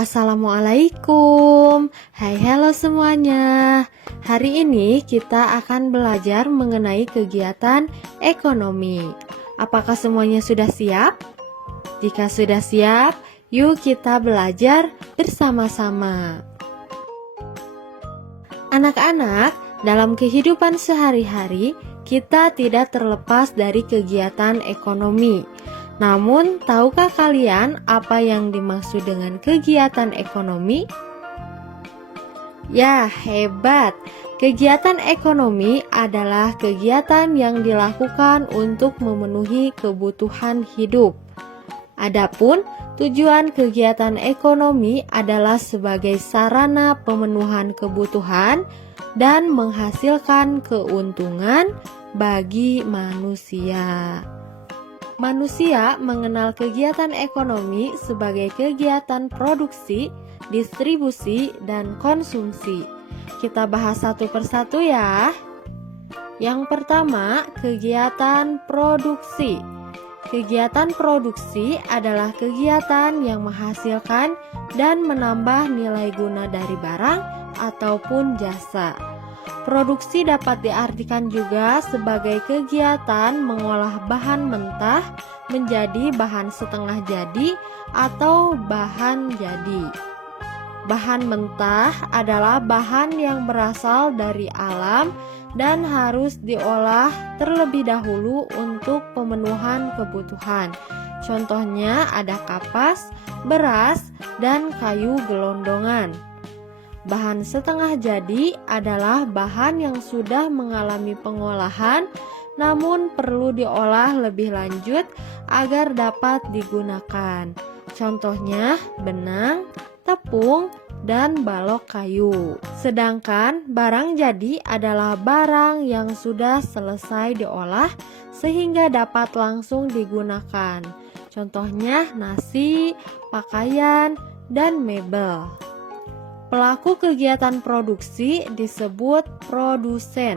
Assalamualaikum. Hai, halo semuanya. Hari ini kita akan belajar mengenai kegiatan ekonomi. Apakah semuanya sudah siap? Jika sudah siap, yuk kita belajar bersama-sama. Anak-anak, dalam kehidupan sehari-hari, kita tidak terlepas dari kegiatan ekonomi. Namun, tahukah kalian apa yang dimaksud dengan kegiatan ekonomi? Ya, hebat! Kegiatan ekonomi adalah kegiatan yang dilakukan untuk memenuhi kebutuhan hidup. Adapun tujuan kegiatan ekonomi adalah sebagai sarana pemenuhan kebutuhan dan menghasilkan keuntungan bagi manusia. Manusia mengenal kegiatan ekonomi sebagai kegiatan produksi, distribusi, dan konsumsi. Kita bahas satu persatu ya. Yang pertama, kegiatan produksi. Kegiatan produksi adalah kegiatan yang menghasilkan dan menambah nilai guna dari barang ataupun jasa. Produksi dapat diartikan juga sebagai kegiatan mengolah bahan mentah menjadi bahan setengah jadi atau bahan jadi. Bahan mentah adalah bahan yang berasal dari alam dan harus diolah terlebih dahulu untuk pemenuhan kebutuhan. Contohnya ada kapas, beras, dan kayu gelondongan. Bahan setengah jadi adalah bahan yang sudah mengalami pengolahan namun perlu diolah lebih lanjut agar dapat digunakan. Contohnya benang, tepung, dan balok kayu. Sedangkan barang jadi adalah barang yang sudah selesai diolah sehingga dapat langsung digunakan. Contohnya nasi, pakaian, dan mebel. Pelaku kegiatan produksi disebut produsen.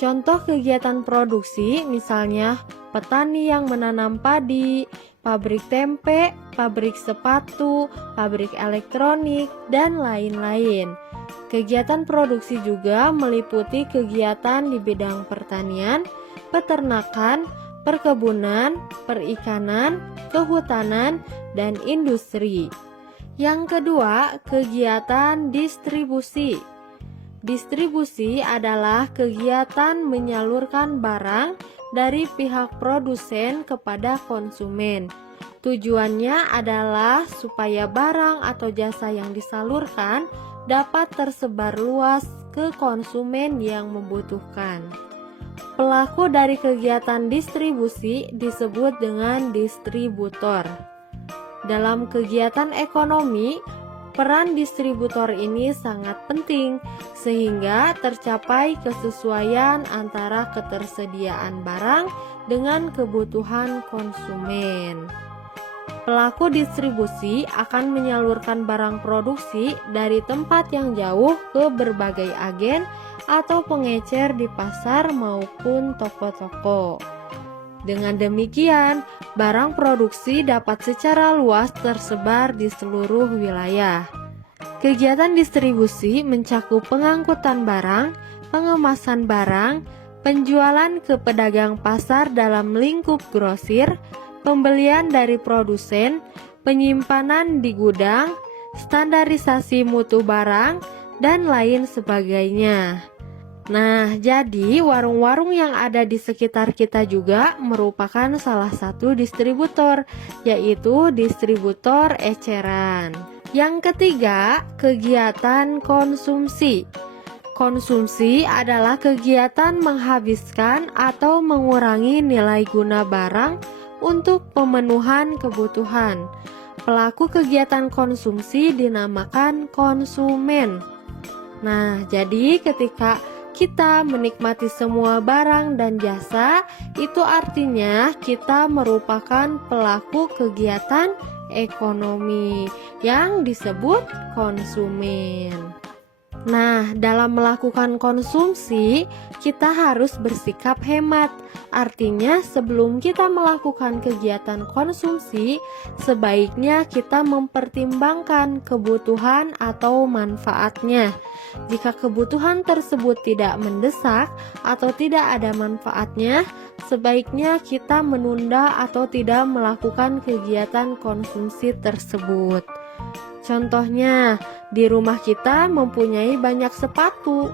Contoh kegiatan produksi misalnya petani yang menanam padi, pabrik tempe, pabrik sepatu, pabrik elektronik, dan lain-lain. Kegiatan produksi juga meliputi kegiatan di bidang pertanian, peternakan, perkebunan, perikanan, kehutanan, dan industri. Yang kedua, kegiatan distribusi. Distribusi adalah kegiatan menyalurkan barang dari pihak produsen kepada konsumen. Tujuannya adalah supaya barang atau jasa yang disalurkan dapat tersebar luas ke konsumen yang membutuhkan. Pelaku dari kegiatan distribusi disebut dengan distributor. Dalam kegiatan ekonomi, peran distributor ini sangat penting sehingga tercapai kesesuaian antara ketersediaan barang dengan kebutuhan konsumen. Pelaku distribusi akan menyalurkan barang produksi dari tempat yang jauh ke berbagai agen atau pengecer di pasar maupun toko-toko. Dengan demikian, barang produksi dapat secara luas tersebar di seluruh wilayah. Kegiatan distribusi mencakup pengangkutan barang, pengemasan barang, penjualan ke pedagang pasar dalam lingkup grosir, pembelian dari produsen, penyimpanan di gudang, standarisasi mutu barang, dan lain sebagainya. Nah, jadi warung-warung yang ada di sekitar kita juga merupakan salah satu distributor, yaitu distributor eceran. Yang ketiga, kegiatan konsumsi. Konsumsi adalah kegiatan menghabiskan atau mengurangi nilai guna barang untuk pemenuhan kebutuhan. Pelaku kegiatan konsumsi dinamakan konsumen. Nah, jadi ketika kita menikmati semua barang dan jasa, itu artinya kita merupakan pelaku kegiatan ekonomi yang disebut konsumen. Nah, dalam melakukan konsumsi, kita harus bersikap hemat. Artinya, sebelum kita melakukan kegiatan konsumsi, sebaiknya kita mempertimbangkan kebutuhan atau manfaatnya. Jika kebutuhan tersebut tidak mendesak atau tidak ada manfaatnya, sebaiknya kita menunda atau tidak melakukan kegiatan konsumsi tersebut. Contohnya, di rumah kita mempunyai banyak sepatu.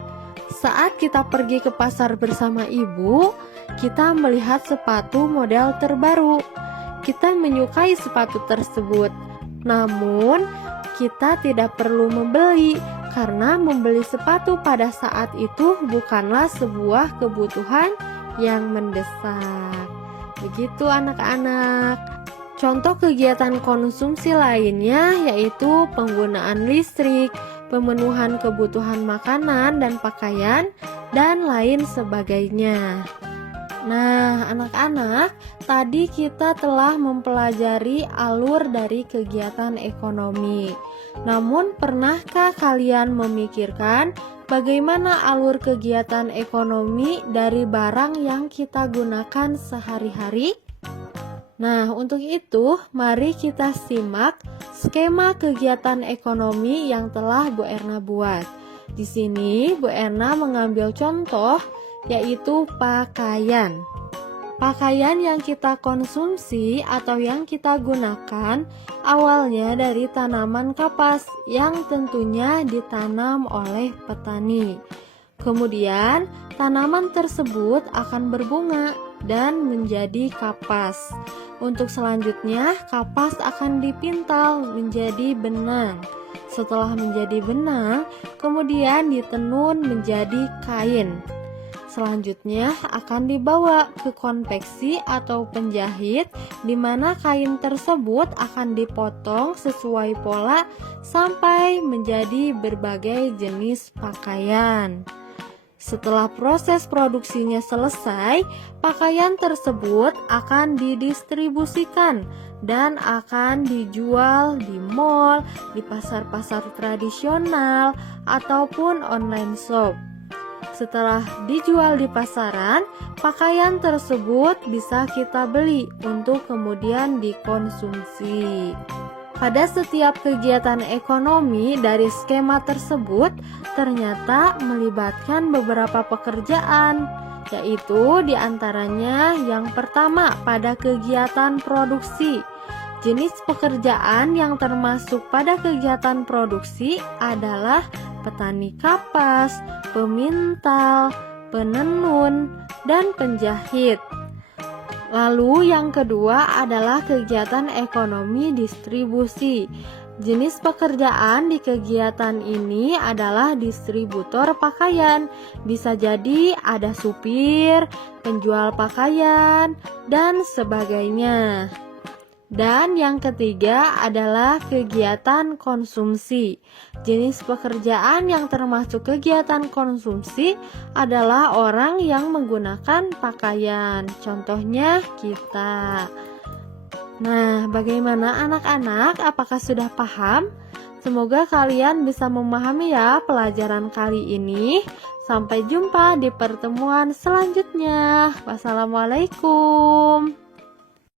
Saat kita pergi ke pasar bersama ibu, kita melihat sepatu model terbaru. Kita menyukai sepatu tersebut. Namun, kita tidak perlu membeli karena membeli sepatu pada saat itu bukanlah sebuah kebutuhan yang mendesak. Begitu anak-anak. Contoh kegiatan konsumsi lainnya yaitu penggunaan listrik, pemenuhan kebutuhan makanan dan pakaian, dan lain sebagainya. Nah, anak-anak, tadi kita telah mempelajari alur dari kegiatan ekonomi. Namun, pernahkah kalian memikirkan bagaimana alur kegiatan ekonomi dari barang yang kita gunakan sehari-hari? Nah, untuk itu, mari kita simak skema kegiatan ekonomi yang telah Bu Erna buat. Di sini, Bu Erna mengambil contoh, yaitu pakaian. Pakaian yang kita konsumsi atau yang kita gunakan awalnya dari tanaman kapas yang tentunya ditanam oleh petani. Kemudian, tanaman tersebut akan berbunga dan menjadi kapas. Untuk selanjutnya, kapas akan dipintal menjadi benang. Setelah menjadi benang, kemudian ditenun menjadi kain. Selanjutnya akan dibawa ke konveksi atau penjahit, di mana kain tersebut akan dipotong sesuai pola sampai menjadi berbagai jenis pakaian. Setelah proses produksinya selesai, pakaian tersebut akan didistribusikan dan akan dijual di mall, di pasar-pasar tradisional, ataupun online shop. Setelah dijual di pasaran, pakaian tersebut bisa kita beli untuk kemudian dikonsumsi. Pada setiap kegiatan ekonomi dari skema tersebut ternyata melibatkan beberapa pekerjaan, yaitu diantaranya yang pertama pada kegiatan produksi. Jenis pekerjaan yang termasuk pada kegiatan produksi adalah petani kapas, pemintal, penenun, dan penjahit. Lalu yang kedua adalah kegiatan ekonomi distribusi. Jenis pekerjaan di kegiatan ini adalah distributor pakaian. Bisa jadi ada supir, penjual pakaian, dan sebagainya. Dan yang ketiga adalah kegiatan konsumsi. Jenis pekerjaan yang termasuk kegiatan konsumsi adalah orang yang menggunakan pakaian. Contohnya kita. Nah, bagaimana anak-anak? Apakah sudah paham? Semoga kalian bisa memahami ya pelajaran kali ini. Sampai jumpa di pertemuan selanjutnya. Wassalamualaikum.